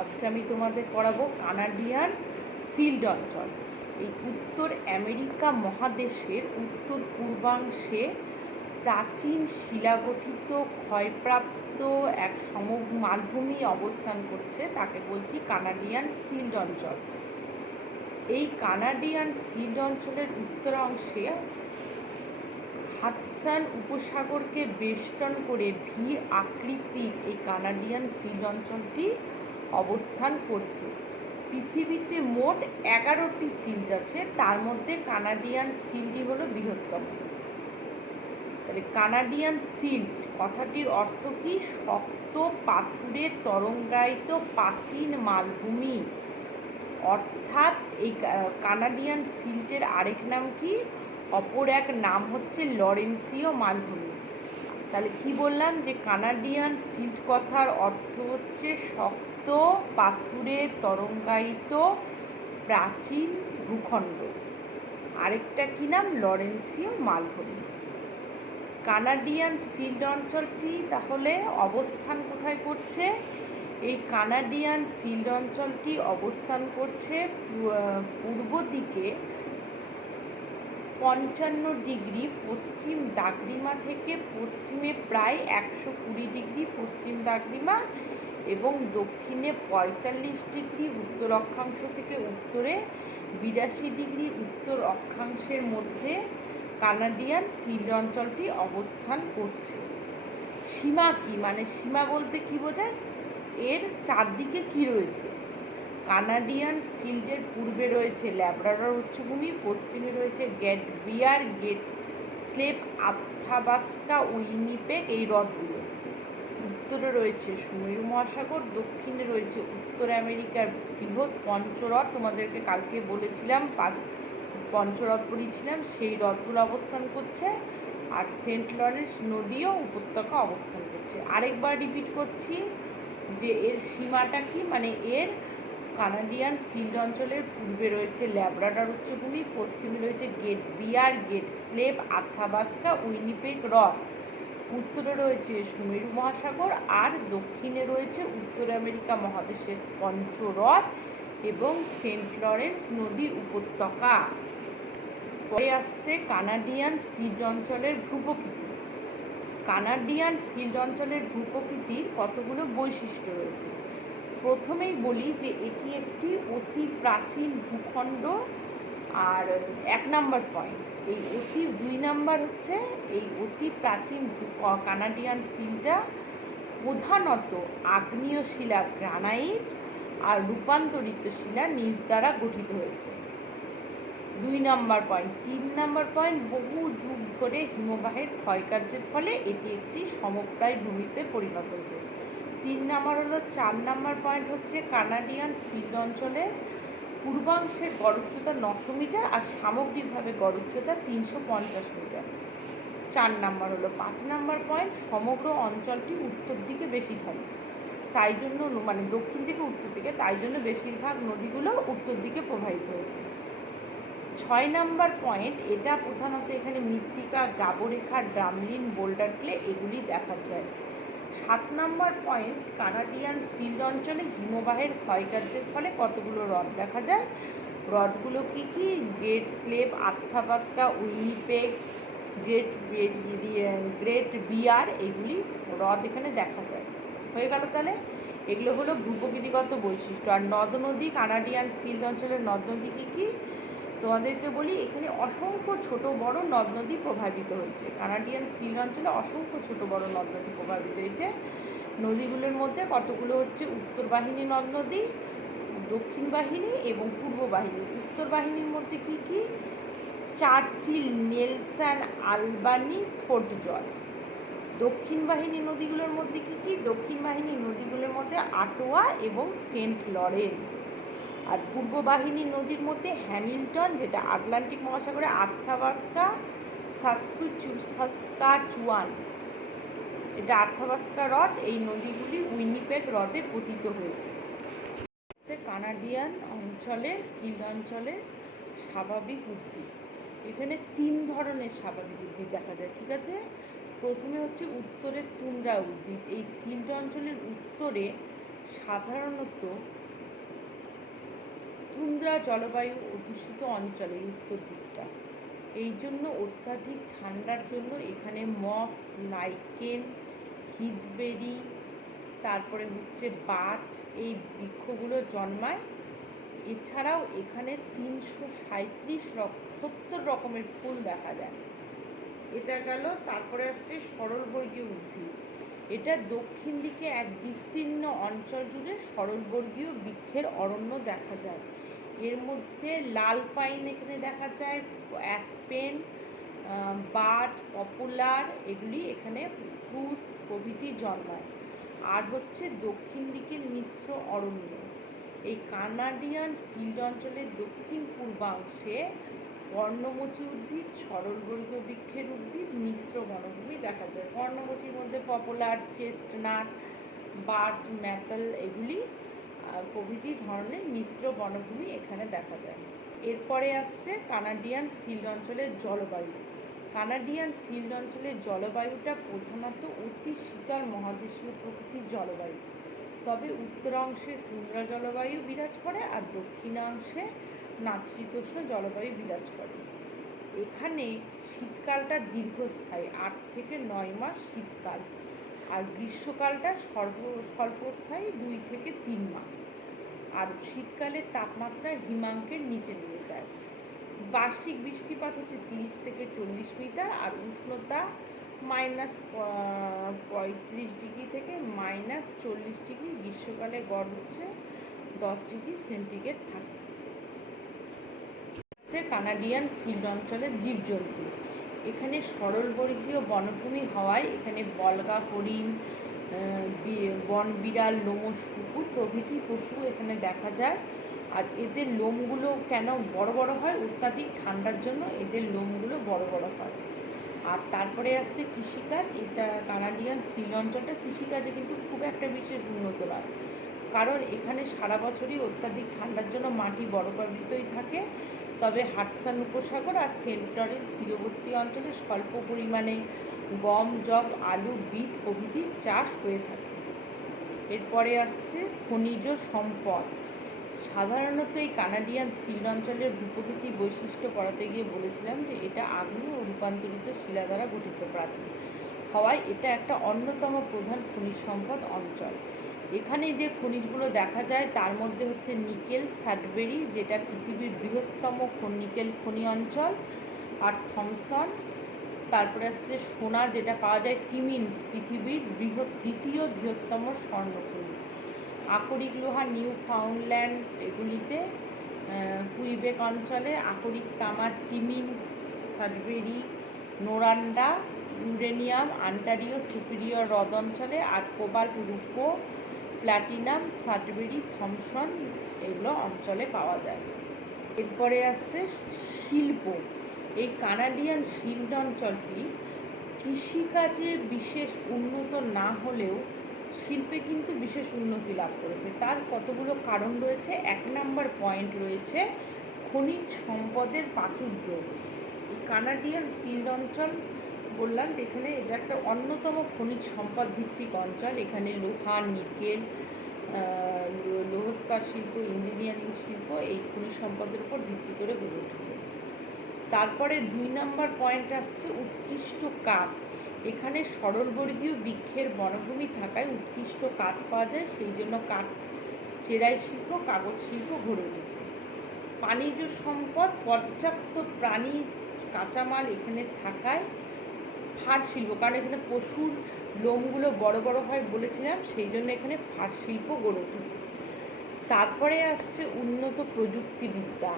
আজকে আমি তোমাদের পড়াবো কানাডিয়ান সিল্ড অঞ্চল। এই উত্তর আমেরিকা মহাদেশের উত্তর পূর্বাংশে প্রাচীন শিলাগঠিত ক্ষয়প্রাপ্ত এক মালভূমি অবস্থান করছে, তাকে বলছি কানাডিয়ান সিল্ড অঞ্চল। এই কানাডিয়ান সিল্ড অঞ্চলের উত্তরাংশে হাডসন উপসাগরকে বেষ্টন করে ভি আকৃতির এই কানাডিয়ান সিল্ড অঞ্চলটি অবস্থান করছে। পৃথিবীতে মোট 11টি সিল্ড আছে, তার মধ্যে কানাডিয়ান সিল্ডই হলো বৃহত্তম। তাহলে কানাডিয়ান সিল্ড কথাটির অর্থ কি? শক্ত পাথুরে তরঙ্গায়িত প্রাচীন মালভূমি। অর্থাৎ এই কানাডিয়ান সিল্টের আরেক নাম কি? অপর এক নাম হচ্ছে লরেন্সীয় মালভূমি। তাহলে কি বললাম? যে কানাডিয়ান সিল্ট কথার অর্থ হচ্ছে শক্ত পাথুরে তরঙ্গায়িত প্রাচীন ভূখণ্ড। আরেকটা কি নাম? লরেন্সীয় মালভূমি। কানাডিয়ান সিল্ট অঞ্চলটি তাহলে অবস্থান কোথায় করছে? এই কানাডিয়ান সিল্ট অঞ্চলটি অবস্থান করছে পূর্ব দিকে 55 ডিগ্রি পশ্চিম দাগরিমা থেকে পশ্চিমে প্রায় 120 ডিগ্রি পশ্চিম দাগরিমা এবং দক্ষিণে 45 ডিগ্রি উত্তর অক্ষাংশ থেকে উত্তরে 82 ডিগ্রি উত্তর অক্ষাংশের মধ্যে কানাডিয়ান সিল্ড অঞ্চলটি অবস্থান করছে। সীমা কি? মানে সীমা বলতে কি বোঝায়? এর চারদিকে কি রয়েছে? কানাডিয়ান সিল্ডের পূর্বে রয়েছে ল্যাব্রাডর উচ্চভূমি, পশ্চিমে রয়েছে গ্রেট বিয়ার, গ্রেট স্লেপ, আথাবাস্কা, উইনিপেগ এই হ্রদগুলো। উত্তরে রয়েছে সুমেরু মহাসাগর, দক্ষিণে রয়েছে উত্তর আমেরিকার বৃহৎ পঞ্চহ্রদ। তোমাদেরকে কালকে বলেছিলাম, পঞ্চহ্রদ পড়িয়েছিলাম, সেই হ্রদগুলো অবস্থান করছে। আর সেন্ট লরেন্স নদীও উপত্যকা অবস্থান করছে। আরেকবার রিপিট করছি যে এর সীমাটা কি? মানে এর কানাডিয়ান সিল্ড অঞ্চলের পূর্বে রয়েছে ল্যাব্রাডর উচ্চভূমি, পশ্চিমে রয়েছে গ্রেট বিয়ার, গ্রেট স্লেপ, আথাবাস্কা, উইনিপেগ হ্রদ, উত্তরে রয়েছে সুমেরু মহাসাগর, আর দক্ষিণে রয়েছে উত্তর আমেরিকা মহাদেশের পঞ্চহ্রদ এবং সেন্ট লরেন্স নদীর উপত্যকা। পরে আসছে কানাডিয়ান সিল্ড অঞ্চলের ভূপ্রকৃতি। কানাডিয়ান সিল্ড অঞ্চলের ভূপ্রকৃতির কতগুলো বৈশিষ্ট্য রয়েছে। প্রথমেই বলি যে এটি একটি অতি প্রাচীন ভূখণ্ড। আর 1 নম্বর পয়েন্ট, এই 2 নম্বর হচ্ছে এই অতি প্রাচীন কানাডিয়ান সিলটা প্রধানত আগ্নেয় শিলা গ্রানাইট আর রূপান্তরিত শিলা নিচ দ্বারা গঠিত হয়েছে। 2 নম্বর পয়েন্ট। 3 নম্বর পয়েন্ট, বহু যুগ ধরে হিমবাহের ক্ষয়কার্যের ফলে এটি একটি সমপ্রায় ভূমিতে পরিণত হয়েছে। 3 নম্বর হলো 4 নম্বর পয়েন্ট হচ্ছে কানাডিয়ান সিল্ড অঞ্চলের পূর্বাংশের গড় উচ্চতা 900 মিটার আর সামগ্রিকভাবে গড় উচ্চতা 350 মিটার। 4 নম্বর হলো 5 নম্বর পয়েন্ট, সমগ্র অঞ্চলটি উত্তর দিকে বেশি ঢালু, তাই জন্য মানে দক্ষিণ থেকে উত্তর দিকে, তাই জন্য বেশিরভাগ নদীগুলো উত্তর দিকে প্রবাহিত হয়েছে। 6 নম্বর পয়েন্ট, এটা প্রধানত এখানে মৃত্তিকা, গ্রাবরেখা, ড্রামলিন, বোল্ডার ক্লে এগুলি দেখা যায়। 7 নম্বর পয়েন্ট, কানাডিয়ান সিল্ড অঞ্চলে হিমবাহের ক্ষয়কার্যের ফলে কতগুলো হ্রদ দেখা যায়। হ্রদগুলো কি কি? গ্রেট স্লেপ, আথাবাস্কা, উইনিপেগ, গ্রেট বিয়ার এগুলি হ্রদ এখানে দেখা যায়। হয়ে গেল। তাহলে এগুলো হলো ভূপ্রকৃতিগত বৈশিষ্ট্য। আর নদ নদী, কানাডিয়ান সিল্ড অঞ্চলের নদ নদী কী কী তোমাদেরকে বলি। এখানে অসংখ্য ছোট বড় নদ নদী প্রভাবিত হয়েছে। কানাডিয়ান সিল্ড অঞ্চলে অসংখ্য ছোট বড় নদ নদী প্রভাবিত হয়েছে। নদীগুলোর মধ্যে কতগুলো হচ্ছে উত্তর বাহিনী নদ নদী, দক্ষিণ বাহিনী এবং পূর্ব বাহিনী। উত্তর বাহিনীর মধ্যে কি কি? Churchill, Nelson, Albani, fort George. দক্ষিণ বাহিনী নদীগুলোর মধ্যে কি কি? দক্ষিণ বাহিনী নদীগুলোর মধ্যে আটোয়া এবং সেন্ট লরেন্স। আর পূর্ব বাহিনী নদীর মধ্যে হ্যামিল্টন, যেটা আটলান্টিক মহাসাগরে, আথাবাস্কা, সাসকাচুয়ান, এটা আথাবাস্কা হ্রদ। এই নদীগুলি উইনিপেগ হ্রদে পতিত হয়েছে। কানাডিয়ান অঞ্চলের সিল্ড অঞ্চলের স্বাভাবিক উদ্ভিদ। এখানে 3 ধরনের স্বাভাবিক উদ্ভিদ দেখা যায়, ঠিক আছে? প্রথমে হচ্ছে উত্তরের তুন্দ্রা উদ্ভিদ। এই সিল্ড অঞ্চলের উত্তরে সাধারণত তুন্দ্রা জলবায়ু অধ্যুষিত অঞ্চলে উত্তর দিকটা, এই জন্য অত্যাধিক ঠান্ডার জন্য এখানে মস, লাইকেন, হিথবেরি, তারপরে হচ্ছে বার্চ, এই বৃক্ষগুলো জন্মায়। এছাড়াও এখানে 370 রকমের ফুল দেখা যায়। এটা গেল। তারপরে আসছে সরলবর্গীয় উদ্ভিদ। এটা দক্ষিণ দিকে এক বিস্তীর্ণ অঞ্চল জুড়ে সরলবর্গীয় বৃক্ষের অরণ্য দেখা যায়। এর মধ্যে লাল পাইন এখানে দেখা যায়, অ্যাসপেন, বার্চ, পপুলার, এগুলি এখানে, স্প্রুস প্রভৃতি জন্মায়। আর হচ্ছে দক্ষিণ দিকের মিশ্র অরণ্য। এই কানাডিয়ান শিল্ড অঞ্চলের দক্ষিণ পূর্বাংশে পর্ণমোচী উদ্ভিদ, সরলবর্গীয় বৃক্ষের উদ্ভিদ, মিশ্র বনভূমি দেখা যায়। পর্ণমোচীর মধ্যে পপুলার, চেস্টনাট, বার্চ, ম্যাপল, এগুলি প্রভৃতি ধরনের মিশ্র বনভূমি এখানে দেখা যায়। এরপরে আসছে কানাডিয়ান শিল্ড অঞ্চলের জলবায়ু। কানাডিয়ান শিল্ড অঞ্চলের জলবায়ুটা প্রধানত অতি শীতল মহাদেশীয় প্রকৃতির জলবায়ু। তবে উত্তরাংশে তুন্দ্রা জলবায়ু বিরাজ করে আর দক্ষিণাংশে নাতিশীতোষ্ণ জলবায়ু বিরাজ করে। এখানে শীতকালটা দীর্ঘস্থায়ী, 8 থেকে 9 মাস শীতকাল, আর গ্রীষ্মকালটা স্বল্পস্থায়ী, 2 থেকে 3 মাস। আর শীতকালে তাপমাত্রা হিমাঙ্কের নিচে নেমে যায়। বার্ষিক বৃষ্টিপাত হচ্ছে 30 থেকে 40 মিটার, আর উষ্ণতা -35 ডিগ্রি থেকে -40 ডিগ্রি। গ্রীষ্মকালে গড় হচ্ছে 10 ডিগ্রি সেন্টিগ্রেড থাকে। কানাডিয়ান শিল্ড অঞ্চলের জীবজন্তু। এখানে সরলবর্গীয় বনভূমি হওয়ায় এখানে বলগা হরিণ, বন বিড়াল, লোমশ কুকুর প্রভৃতি পশু এখানে দেখা যায়। আর এদের লোমগুলো কেন বড় বড় হয়? অত্যাধিক ঠান্ডার জন্য এদের লোমগুলো বড় বড় হয়। আর তারপরে আসছে কৃষিকাজ। এটা কানাডিয়ান শিল্ড অঞ্চলটা কৃষিকাজে কিন্তু খুব একটা বিশেষ উন্নত নয়, কারণ এখানে সারা বছরই অত্যাধিক ঠান্ডার জন্য মাটি বরফাবৃতই থাকে। তবে হাডসন উপসাগর আর সেন্ট লরেন্স তীরবর্তী অঞ্চলে স্বল্প পরিমাণে গম, যব, আলু, বিট প্রভৃতির চাষ হয়ে থাকে। এরপরে আসছে খনিজ সম্পদ। সাধারণত এই কানাডিয়ান শিল্ড অঞ্চলের ভূপ্রকৃতি বৈশিষ্ট্য পড়াতে গিয়ে বলেছিলাম যে এটা আগ্নেয় ও রূপান্তরিত শিলা দ্বারা গঠিত প্রাচীন হওয়ায় এটা একটা অন্যতম প্রধান খনিজ সম্পদ অঞ্চল। এখানে যে খনিজগুলো দেখা যায় তার মধ্যে হচ্ছে নিকেল, সাডবেরি, যেটা পৃথিবীর বৃহত্তম নিকেল খনি অঞ্চল, আর থমসন। তারপরে আসছে সোনা, যেটা পাওয়া যায় টিমিন্স, পৃথিবীর দ্বিতীয় বৃহত্তম স্বর্ণখনি। আকরিক লোহা নিউ ফাউন্ডল্যান্ড এগুলিতে, কুইবেক অঞ্চলে আকরিক তামা টিমিন্স, সাডবেরি, নোরান্ডা, ইউরেনিয়াম অন্টারিও সুপিরিয়র হ্রদ অঞ্চলে, আর কোবাল্ট, রূপো, প্ল্যাটিনাম, সাডবেরি, থমসন এগুলো অঞ্চলে পাওয়া যায়। এরপরে আসছে শিল্প। এই কানাডিয়ান শিল্ড অঞ্চলটি কৃষিকাজে বিশেষ উন্নত না হলেও শিল্পে কিন্তু বিশেষ উন্নতি লাভ করেছে। তার কতগুলো কারণ রয়েছে। 1 নম্বর পয়েন্ট রয়েছে খনিজ সম্পদের প্রাচুর্য। এই কানাডিয়ান শিল্ড অঞ্চল বললাম, এখানে এটা একটা অন্যতম খনিজ সম্পদ ভিত্তিক অঞ্চল। এখানে লোহা, নিকেল, লৌহ ইস্পাত শিল্প, ইঞ্জিনিয়ারিং শিল্প এই খনিজ সম্পদের উপর ভিত্তি করে গড়ে উঠেছে। তারপরে 2 নম্বর পয়েন্ট আসছে উৎকৃষ্ট কাঠ। এখানে সরলবর্গীয় বৃক্ষের বনভূমি থাকায় উৎকৃষ্ট কাঠ পাওয়া যায়, সেই জন্য কাঠ চেরাই শিল্প, কাগজ শিল্প গড়ে উঠেছে। প্রাণীজ সম্পদ, পর্যাপ্ত প্রাণী কাঁচামাল এখানে থাকায় ফার শিল্প, কারণ এখানে পশুর লোমগুলো বড় বড় হয় বলেছিলাম, সেই জন্য এখানে ফার শিল্প গড়ে উঠেছে। তারপরে আসছে উন্নত প্রযুক্তিবিদ্যা।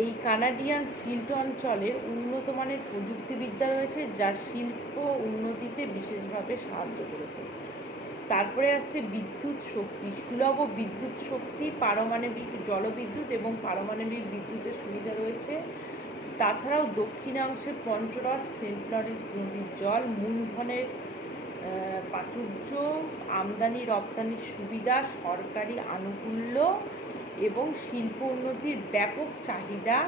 এই কানাডিয়ান শিল্ড অঞ্চলের উন্নত মানের প্রযুক্তিবিদ্যা রয়েছে, যা শিল্প উন্নতিতে বিশেষভাবে সাহায্য করেছে। তারপরে আসছে বিদ্যুৎ শক্তি। সুলভ বিদ্যুৎ শক্তি, পারমাণবিক জলবিদ্যুৎ এবং পারমাণবিক বিদ্যুতের সুবিধা রয়েছে। তাছাড়াও দক্ষিণাংশে পঞ্চরথ, সেন্ট লরেন্স নদীর জল, মূলধনের প্রাচুর্য, আমদানি রপ্তানির সুবিধা, সরকারি আনুকূল্য এবং শিল্প উন্নতির ব্যাপক চাহিদা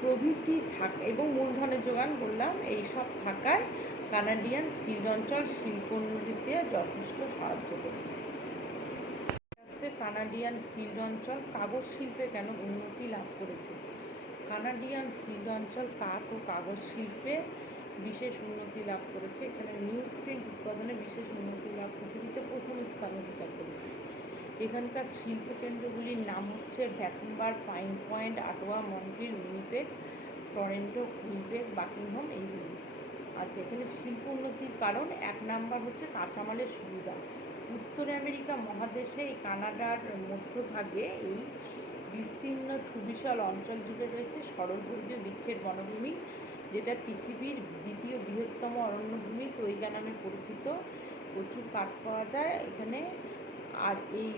প্রভৃতি থাকা এবং মূলধনের যোগান বললাম, এইসব থাকায় কানাডিয়ান শিল্ড অঞ্চল শিল্প উন্নতিতে যথেষ্ট সাহায্য করেছে। বলছে কানাডিয়ান শিল্ড অঞ্চল কাগজ শিল্পে কেন উন্নতি লাভ করেছে। কানাডিয়ান শিল্ড অঞ্চল কাঠ ও কাগজ শিল্পে বিশেষ উন্নতি লাভ করেছে। এখানে নিউজ প্রিন্ট উৎপাদনে বিশেষ উন্নতি লাভ পৃথিবীতে প্রথম স্থান অধিকার করেছে। এখানকার শিল্পকেন্দ্রগুলির নাম হচ্ছে ভ্যাকুমবার্গ, Pine Point, Ottawa, Montreal, Winnipeg, Toronto, Quebec, Buckingham এইগুলি। আচ্ছা, এখানে শিল্প উন্নতির কারণ 1 নাম্বার হচ্ছে কাঁচামালের সুবিধা। উত্তর আমেরিকা মহাদেশে এই কানাডার মধ্যভাগে এই বিস্তীর্ণ সুবিশাল অঞ্চল জুড়ে রয়েছে সরলপরিধীয় বৃক্ষের বনভূমি, যেটা পৃথিবীর দ্বিতীয় বৃহত্তম অরণ্যভূমি তৈগা নামে পরিচিত। প্রচুর কাঠ পাওয়া যায় এখানে, আর এই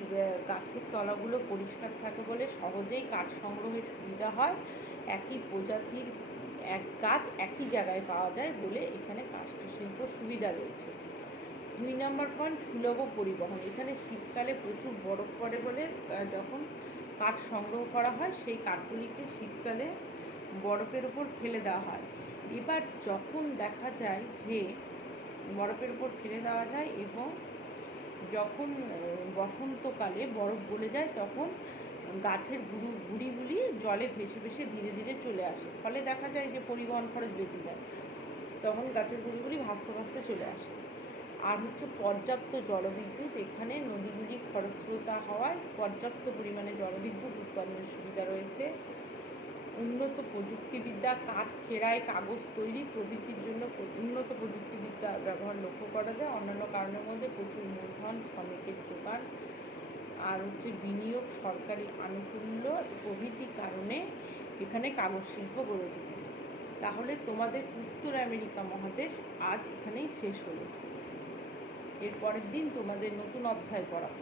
গাছের তলাগুলো পরিষ্কার থাকে বলে সহজেই কাঠ সংগ্রহের সুবিধা হয়। একই প্রজাতির এক গাছ একই জায়গায় পাওয়া যায় বলে এখানে কাষ্ঠশিল্প সুবিধা রয়েছে। 2 নম্বর পয়েন্ট, সুলভ পরিবহন। এখানে শীতকালে প্রচুর বরফ পড়ে বলে যখন কাঠ সংগ্রহ করা হয় সেই কাঠগুলিকে শীতকালে বরফের উপর ফেলে দেওয়া হয়। এবার যখন দেখা যায় যে বরফের উপর ফেলে দেওয়া যায় এবং যখন বসন্তকালে বরফ গলে যায় তখন গাছের গুঁড়িগুলি জলে ভেসে ভেসে ধীরে ধীরে চলে আসে, ফলে দেখা যায় যে পরিবহন খরচ বেঁচে যায়, তখন গাছের গুঁড়িগুলি ভাসতে ভাসতে চলে আসে। আর হচ্ছে পর্যাপ্ত জলবিদ্যুৎ। এখানে নদীগুলি খরস্রোতা হওয়ায় পর্যাপ্ত পরিমাণে জলবিদ্যুৎ উৎপাদনের সুবিধা রয়েছে। উন্নত প্রযুক্তিবিদ্যা, কাঠ চেরাই, কাগজ তৈরি প্রভৃতির জন্য উন্নত প্রযুক্তিবিদ্যার ব্যবহার লক্ষ্য করা যায়। অন্যান্য কারণের মধ্যে প্রচুর মূলধন, শ্রমিকের যোগান, আর হচ্ছে বিনিয়োগ, সরকারি আনুকূল্য প্রভৃতি কারণে এখানে কাগজ শিল্প গড়ে উঠেছে। তাহলে তোমাদের উত্তর আমেরিকা মহাদেশ আজ এখানেই শেষ হলো। এর পরের দিন তোমাদের নতুন অধ্যায় পড়াবো।